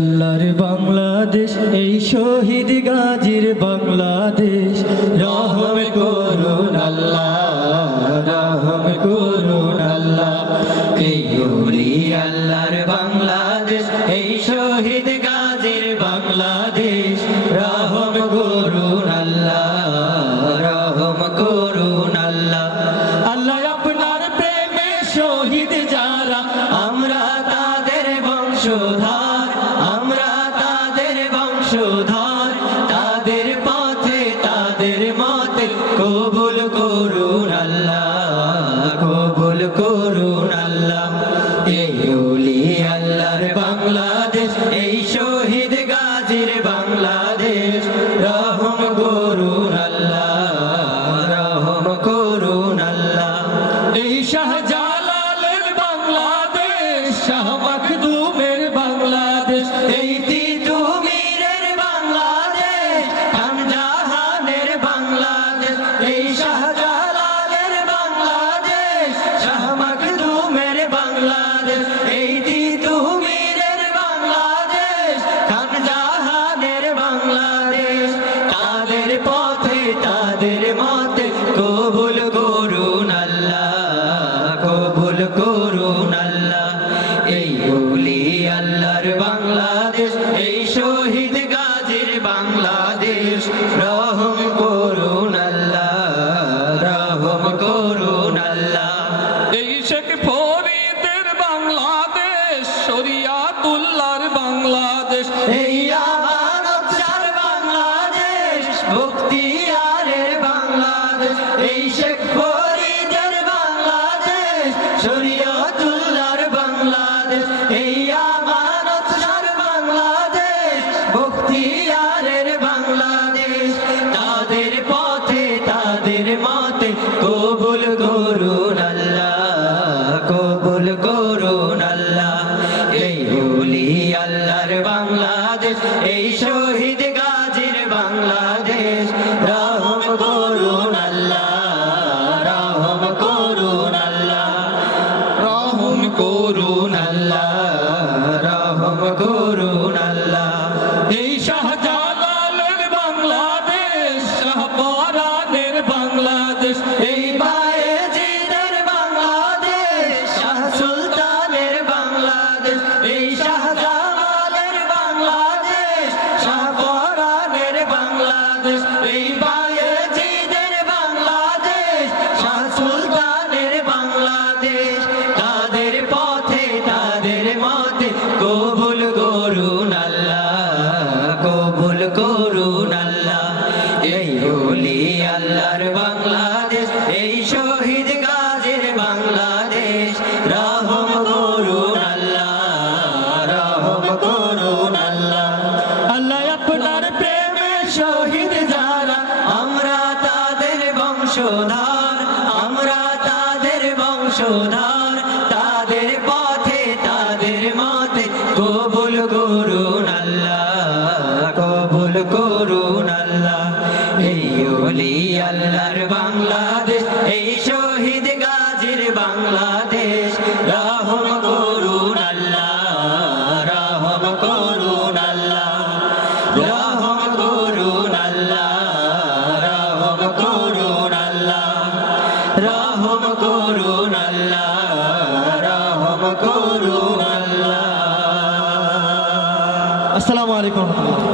আল্লাহর বাংলাদেশ এই শহীদ গাজীর বাংলাদেশ রহম করুন আল্লাহ রহম করুন আল্লাহ এই ওলি আল্লাহর বাংলাদেশ এই শহীদ গাজীর বাংলাদেশ রহম করুন আল্লাহ রহম করুন আল্লাহ আল্লাহ আপনার প্রেমে শহীদ যারা আমরা তাদের বংশধর আমরা তাদের বংশধর তাদের পথে তাদের মতে কবুল করুন আল্লাহ কবুল করুন আল্লাহ এই ওলি আল্লাহর বাংলাদেশ এই শহীদ গাজীর বাংলাদেশ রহম করুন আল্লাহ রহম করুন আল্লাহ এই শাহজালালের বাংলাদেশ শাহ মখদুমের বাংলাদেশ এই তিতুমীরের বাংলাদেশ খানজাহানের বাংলাদেশ এই শাহজালালের বাংলাদেশ শাহ মখদুমের বাংলাদেশ এই তিতুমীরের বাংলাদেশ খানজাহানের বাংলাদেশ তাদের পথে তাদের মতে কবুল করুন আল্লাহ কবুল করুন আল্লাহ এই ওলি আল্লাহর বাংলাদেশ এই শহীদ গাজীর বাংলাদেশ রহম করুন আল্লাহ রহম করুন আল্লাহ এই শেখ ফরিদের বাংলাদেশ শরিয়াতুল্লাহর বাংলাদেশ এই আমানত শাহর বাংলাদেশ মুখতিয়ারের বাংলাদেশ এই শেখ ফরিদের বাংলাদেশ শরিয়াতুল্লাহর বাংলাদেশ এই আমানত শাহর বাংলাদেশ মুখতিয়ারের বাংলাদেশ তাদের পথে তাদের মতে কবুল করুন আল্লাহ কবুল করুন আল্লাহ এই ওলি আল্লাহর বাংলাদেশ এই শহীদ গাজীর বাংলাদেশ রহম করুন আল্লাহ রহম করুন আল্লাহ রহম করুন আল্লাহ রহম করুন আল্লাহ এই শাহজালালের বাংলাদেশ শাহপরানের বাংলাদেশ এই বায়েজিদের বাংলাদেশ শাহ সুলতানের বাংলাদেশ এই শাহজালালের বাংলাদেশ শাহপরানের বাংলাদেশ এই বায়েজিদের বাংলাদেশ শাহ সুলতানের বাংলাদেশ তাদের পথে তাদের মতে কবুল করুন আল্লাহ কবুল করুন আল্লাহ এই ওলি আল্লাহর বাংলাদেশ এই শহীদ গাজীর বাংলাদেশ রহম করুন আল্লাহ রহম করুন আল্লাহ আল্লাহ আপনার প্রেমে শহীদ যারা আমরা তাদের বংশধর আমরা তাদের বংশধর তাদের পথে তাদের মতে কবুল করুন আল্লাহ কবুল করুন আল্লাহ এই ওলি আল্লাহর বাংলাদেশ এই শহীদ গাজীর বাংলাদেশ রহম করুন আল্লাহ রহম করুন আল্লাহ রহম করুন আল্লাহ রহম করুন আল্লাহ রহম করুন আল্লাহ রহম করুন আল্লাহ আসসালামু আলাইকুম।